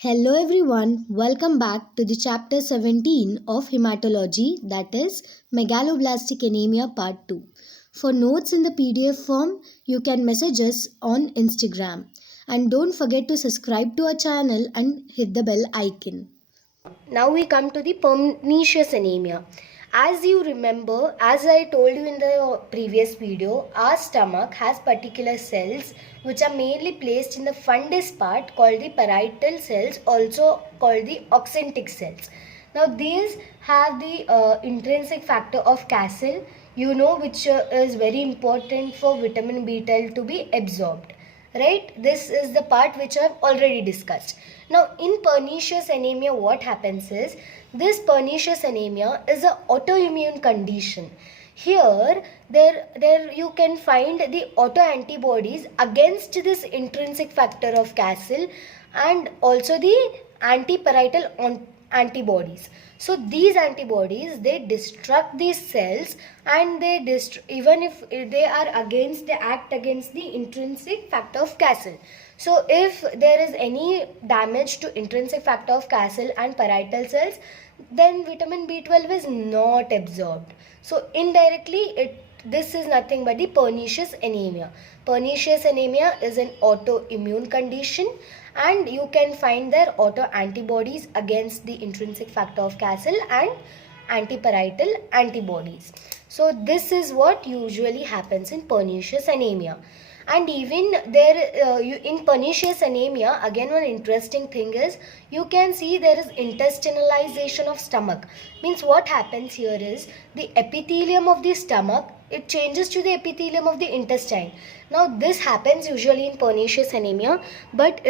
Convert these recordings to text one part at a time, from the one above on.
Hello everyone, welcome back to the chapter 17 of hematology, that is megaloblastic anemia part 2. For notes in the PDF form, you can message us on Instagram, and don't forget to subscribe to our channel and hit the bell icon. Now we come to the pernicious anemia. As you remember, as I told you in the previous video, our stomach has particular cells which are mainly placed in the fundus part called the parietal cells, also called the oxyntic cells. Now these have the intrinsic factor of Castle, which is very important for vitamin B12 to be absorbed. Right? This is the part which I've already discussed. Now in pernicious anemia, what happens is, this pernicious anemia is an autoimmune condition. Here there you can find the autoantibodies against this intrinsic factor of Castle and also the antiparietal antibodies. So these antibodies, they destruct these cells, and even if they are against, they act against the intrinsic factor of Castle. So if there is any damage to intrinsic factor of Castle and parietal cells, then vitamin B12 is not absorbed. So indirectly this is nothing but the pernicious anemia. Pernicious anemia is an autoimmune condition, and you can find their autoantibodies against the intrinsic factor of Castle and antiparietal antibodies. So this is what usually happens in pernicious anemia. And even in pernicious anemia, again one interesting thing is, you can see there is intestinalization of stomach. Means what happens here is, the epithelium of the stomach, it changes to the epithelium of the intestine. Now this happens usually in pernicious anemia, but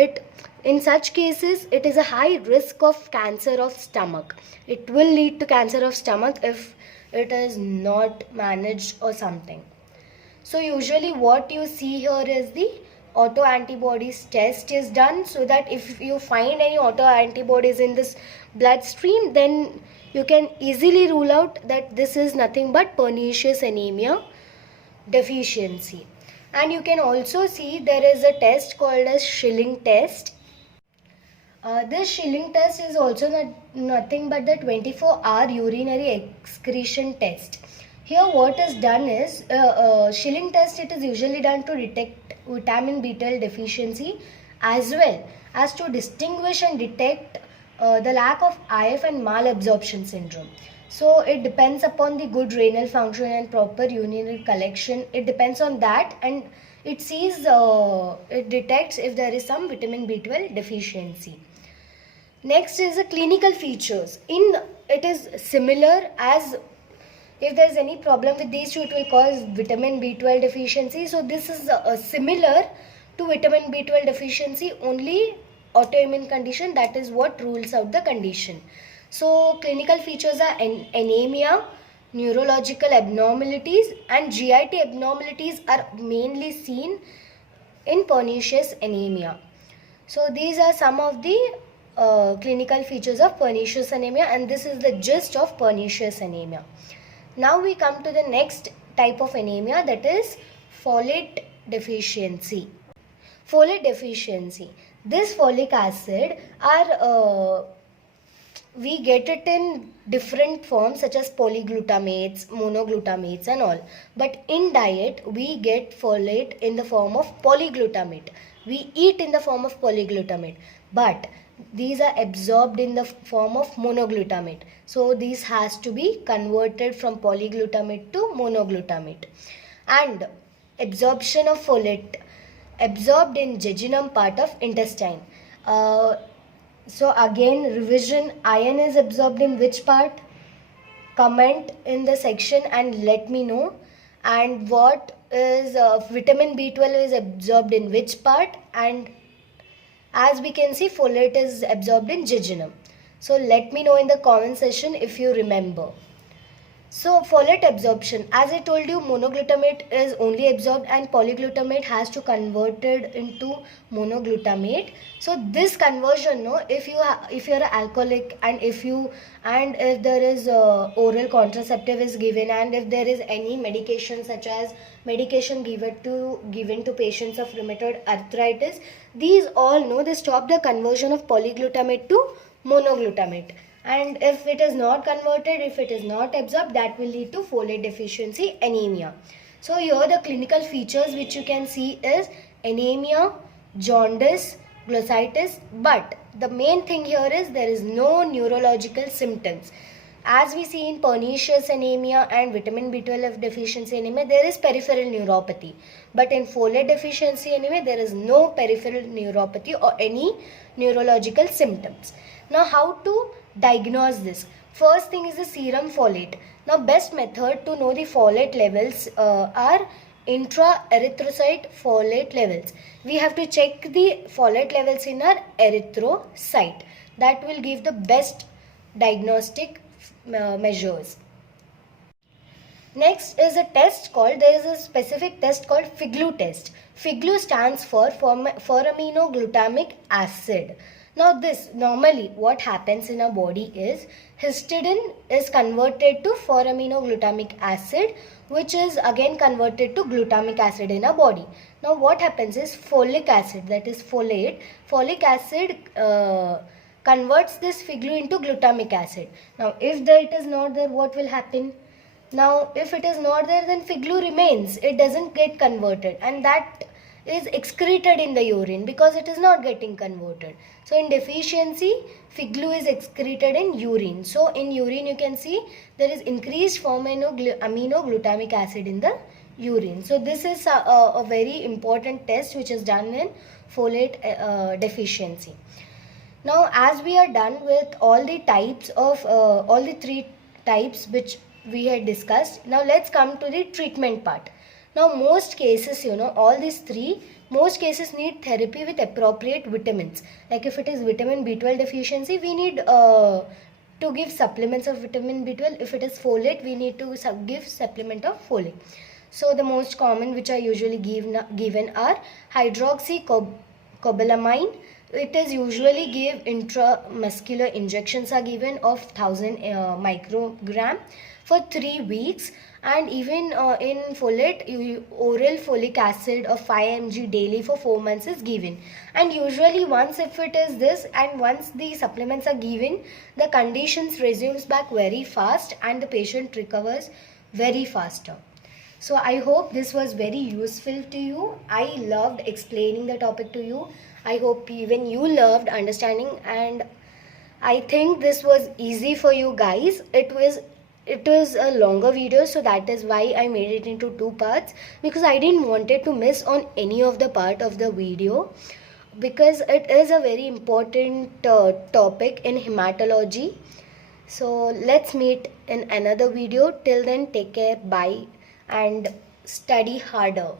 in such cases it is a high risk of cancer of stomach. It will lead to cancer of stomach if it is not managed or something. So usually what you see here is the autoantibodies test is done, so that if you find any autoantibodies in this bloodstream, then you can easily rule out that this is nothing but pernicious anemia deficiency. And you can also see there is a test called as Schilling test. This Schilling test is also nothing but the 24-hour urinary excretion test. Here what is done is, Schilling test, it is usually done to detect vitamin B12 deficiency, as well as to distinguish and detect the lack of IF and malabsorption syndrome. So it depends upon the good renal function and proper urinary collection. It depends on that, and it detects if there is some vitamin B12 deficiency. Next is the clinical features. It is similar as, if there is any problem with these two, it will cause vitamin B12 deficiency. So this is similar to vitamin B12 deficiency, only autoimmune condition, that is what rules out the condition. So clinical features are anemia, neurological abnormalities, and GIT abnormalities are mainly seen in pernicious anemia. So these are some of the clinical features of pernicious anemia, and this is the gist of pernicious anemia. Now we come to the next type of anemia, that is folate deficiency. Folate deficiency. This folic acid we get it in different forms such as polyglutamates, monoglutamates and all. But in diet, we get folate in the form of polyglutamate. We eat in the form of polyglutamate. But these are absorbed in the form of monoglutamate. So these has to be converted from polyglutamate to monoglutamate. And absorption of folate, absorbed in jejunum part of intestine. So again, revision, iron is absorbed in which part? Comment in the section and let me know. And what is vitamin B12 is absorbed in which part? And as we can see, folate is absorbed in jejunum. So let me know in the comment section if you remember. So folate absorption, as I told you, monoglutamate is only absorbed and polyglutamate has to convert it into monoglutamate. So this conversion, no, if you're an alcoholic and if there is oral contraceptive is given, and if there is any medication such as medication given to patients of rheumatoid arthritis, these all, no, they stop the conversion of polyglutamate to monoglutamate. And if it is not converted, if it is not absorbed, that will lead to folate deficiency anemia. So here the clinical features which you can see is anemia, jaundice, glossitis, but the main thing here is there is no neurological symptoms. As we see in pernicious anemia and vitamin B12 deficiency anemia, there is peripheral neuropathy. But in folate deficiency anemia, there is no peripheral neuropathy or any neurological symptoms. Now, how to diagnose this? First thing is the serum folate. Now, best method to know the folate levels are intra-erythrocyte folate levels. We have to check the folate levels in our erythrocyte. That will give the best diagnostic measures. Next is a test called, there is a specific test called FIGLU test. FIGLU stands for foraminoglutamate acid. Now this, normally what happens in our body is histidine is converted to foraminoglutamic acid, which is again converted to glutamic acid in our body. Now what happens is folic acid, that is folic acid converts this FIGLU into glutamic acid. Now if it is not there, what will happen? Now if it is not there, then FIGLU remains, it doesn't get converted, and that is excreted in the urine because it is not getting converted. So in deficiency, FIGLU is excreted in urine. So in urine you can see there is increased aminoglutamic acid in the urine. So this is a very important test which is done in folate deficiency. Now as we are done with all the types of all the three types which we had discussed, now let's come to the treatment part. Now most cases, all these three, most cases need therapy with appropriate vitamins. Like if it is vitamin B12 deficiency, we need to give supplements of vitamin B12. If it is folate, we need to give supplement of folate. So the most common which are usually given are hydroxycobalamin. It is usually give intramuscular injections are given of 1000 microgram for 3 weeks, and even in folate, oral folic acid of 5 mg daily for 4 months is given. And usually once if it is this and once the supplements are given, the conditions resumes back very fast and the patient recovers very faster. So I hope this was very useful to you. I loved explaining the topic to you. I hope even you loved understanding, and I think this was easy for you guys. It was a longer video, so that is why I made it into 2 parts, because I didn't want it to miss on any of the part of the video, because it is a very important topic in hematology. So let's meet in another video. Till then, take care, bye, and study harder.